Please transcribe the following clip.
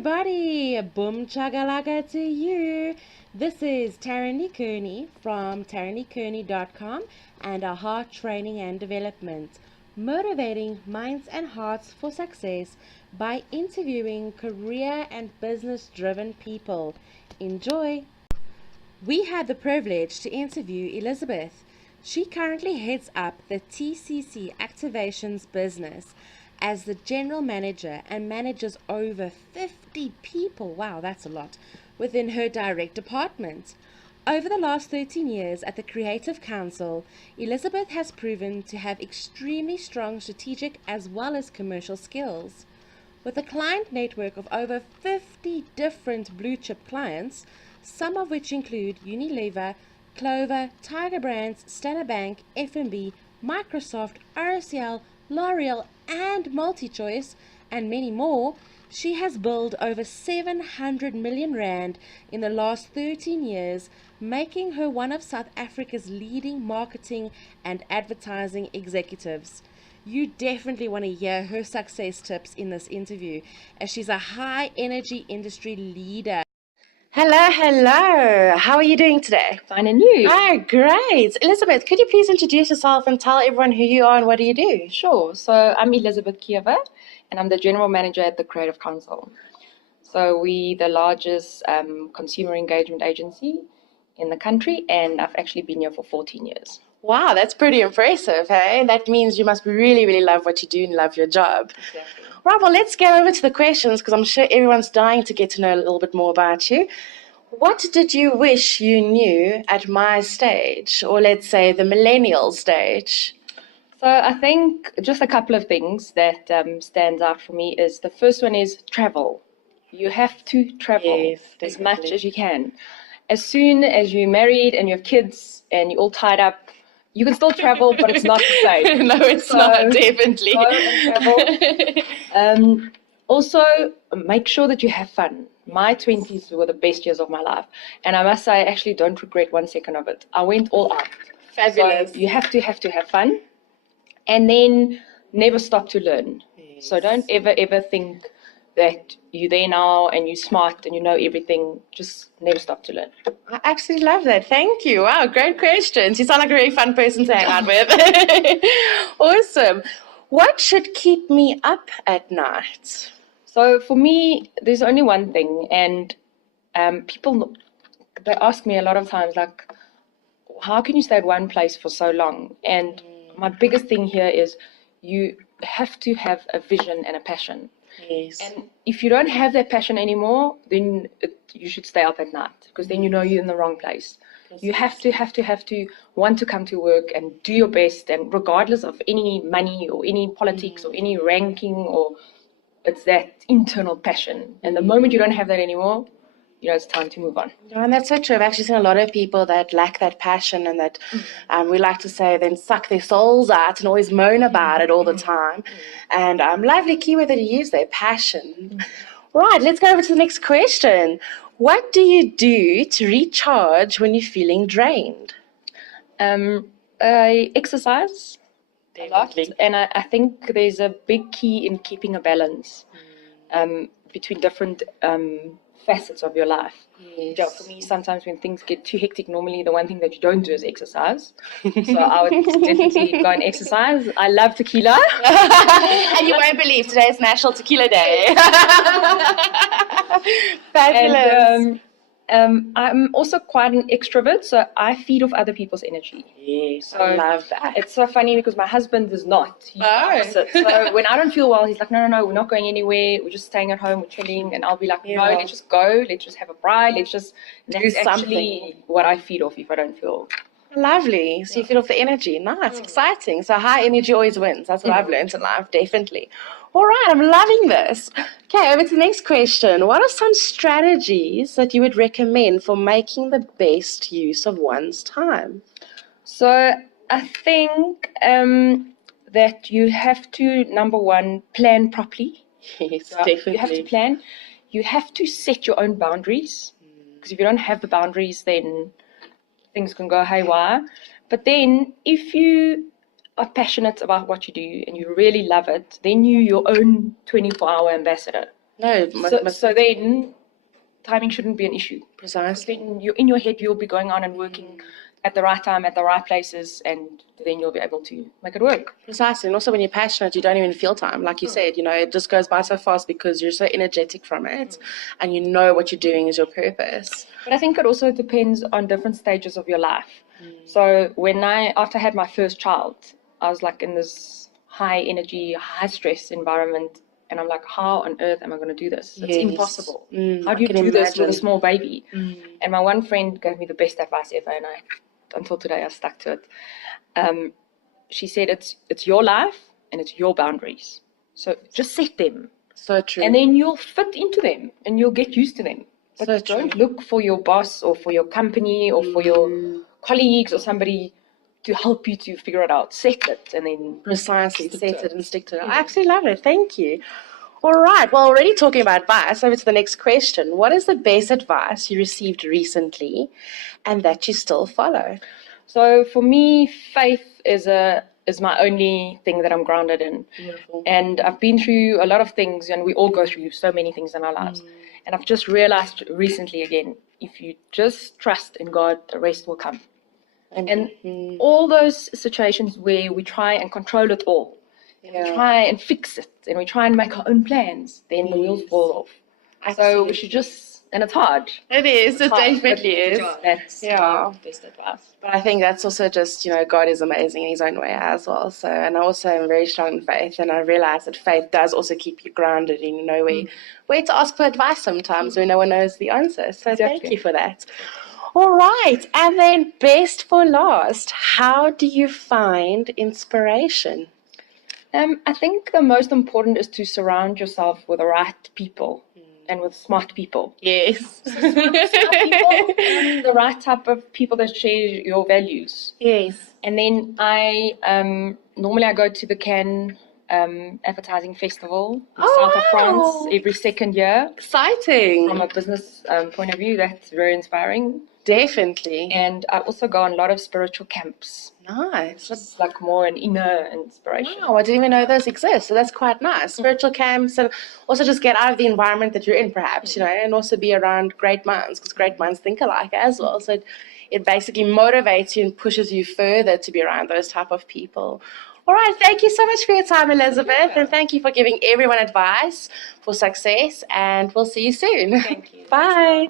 everybody, boom chagalaga to you. This is Taryn-lee Kearney from taryn-leekearney.com and our Heart Training and Development, motivating minds and hearts for success by interviewing career and business-driven people. Enjoy! We had the privilege to interview Elizabeth. She currently heads up the TCC Activations business as the general manager and manages over 50 people, wow, that's a lot, within her direct department. Over the last 13 years at the Creative Council, Elizabeth has proven to have extremely strong strategic as well as commercial skills. With a client network of over 50 different blue chip clients, some of which include Unilever, Clover, Tiger Brands, Standard Bank, F&B, Microsoft, RCL, L'Oreal, and MultiChoice, and many more, she has billed over 700 million rand in the last 13 years, making her one of South Africa's leading marketing and advertising executives. You definitely want to hear her success tips in this interview, as she's a high energy industry leader. Hello. How are you doing today? Fine, and you? Oh, great. Elizabeth, could you please introduce yourself and tell everyone who you are and what do you do? Sure. So I'm Elizabeth Keeve, and I'm the General Manager at the Creative Council. So we're the largest consumer engagement agency in the country, and I've actually been here for 14 years. Wow, that's pretty impressive, hey? That means you must really, really love what you do and love your job. Exactly. Right, well, let's get over to the questions because I'm sure everyone's dying to get to know a little bit more about you. What did you wish you knew at my stage, or let's say the millennial stage? So I think just a couple of things that stands out for me is the first one is travel. You have to travel as much as you can. As soon as you're married and you have kids and you're all tied up, you can still travel, but it's not the same. No, it's not, definitely. Go and travel. Also, make sure that you have fun. My 20s were the best years of my life. And I must say, I actually don't regret 1 second of it. I went all out. Fabulous. So you have to have fun. And then never stop to learn. Yes. So don't ever think that you're there now and you're smart and you know everything. Just never stop to learn. I absolutely love that. Thank you. Wow, great questions. You sound like a really fun person to hang out with. Awesome. What should keep me up at night? So for me, there's only one thing. And people, they ask me a lot of times, like, how can you stay at one place for so long? And my biggest thing here is you have to have a vision and a passion. Yes. And if you don't have that passion anymore, then you should stay up at night because then you know you're in the wrong place. Yes. You have to want to come to work and do your best, and regardless of any money or any politics or any ranking, or it's that internal passion. And the moment you don't have that anymore, it's time to move on. Yeah, and that's so true. I've actually seen a lot of people that lack that passion and that we like to say then suck their souls out and always moan about it all the time. And lovely keyword that you use there, passion. Right, let's go over to the next question. What do you do to recharge when you're feeling drained? I exercise a lot, Definitely. and I think there's a big key in keeping a balance between different facets of your life. Yes. Yeah, for me, sometimes when things get too hectic, normally the one thing that you don't do is exercise. So I would definitely go and exercise. I love tequila. And you won't believe today is National Tequila Day. Fabulous. And I'm also quite an extrovert, so I feed off other people's energy. Yes, So I love that. It's so funny because my husband is not. He's the opposite. So when I don't feel well, he's like, no, we're not going anywhere. We're just staying at home, we're chilling. And I'll be like, no, let's just go. Let's just have a bride. Let's just do something. Actually what I feed off if I don't feel. Lovely. So you feed off the energy. Nice, exciting. So high energy always wins. That's what I've learned in life, definitely. All right, I'm loving this. Okay, over to the next question. What are some strategies that you would recommend for making the best use of one's time? So I think that you have to, number one, plan properly. Yes, So definitely. you have to plan. You have to set your own boundaries. Because if you don't have the boundaries, then things can go haywire. But then if you are passionate about what you do and you really love it, then you're your own 24-hour ambassador. No, So then timing shouldn't be an issue. precisely. Then in your head, you'll be going on and working at the right time, at the right places, and then you'll be able to make it work. Precisely. And also when you're passionate, you don't even feel time. Like you said, it just goes by so fast because you're so energetic from it and you know what you're doing is your purpose. But I think it also depends on different stages of your life. So after I had my first child, I was like in this high energy, high stress environment. And I'm like, how on earth am I going to do this? It's impossible. How do you do this with a small baby? And my one friend gave me the best advice ever, and until today I stuck to it. She said, it's your life and it's your boundaries. So just set them. So true. And then you'll fit into them and you'll get used to them. But So don't true. look for your boss or for your company or for your colleagues or somebody to help you to figure it out. Set it and then Precisely. stick Set to it and stick to it. I absolutely love it. Thank you. All right. Well, already talking about advice, over to the next question. What is the best advice you received recently and that you still follow? So for me, faith is my only thing that I'm grounded in. Beautiful. And I've been through a lot of things, and we all go through so many things in our lives. And I've just realized recently again, if you just trust in God, the rest will come. And all those situations where we try and control it all, we try and fix it, and we try and make our own plans, then the wheels fall off. Absolutely. So we should just, and it's hard. It is. It definitely is. That's my best advice. But I think that's also just, God is amazing in his own way as well. So, and I also am very strong in faith, and I realize that faith does also keep you grounded and you know where to ask for advice sometimes when no one knows the answer. So Thank you for that. All right. And then best for last, how do you find inspiration? I think the most important is to surround yourself with the right people and with smart people. Yes. Smart people and the right type of people that share your values. Yes. And then normally I go to the Cannes Advertising Festival in south of France every second year. Exciting. From a business point of view, that's very inspiring. Definitely. And I also go on a lot of spiritual camps. Nice. It's like more an inner inspiration. Wow, I didn't even know those exist. So that's quite nice. Spiritual camps, and also just get out of the environment that you're in, perhaps, and also be around great minds, because great minds think alike as well. So it basically motivates you and pushes you further to be around those type of people. All right, thank you so much for your time, Elizabeth, and thank you for giving everyone advice for success, and we'll see you soon. Thank you. Bye.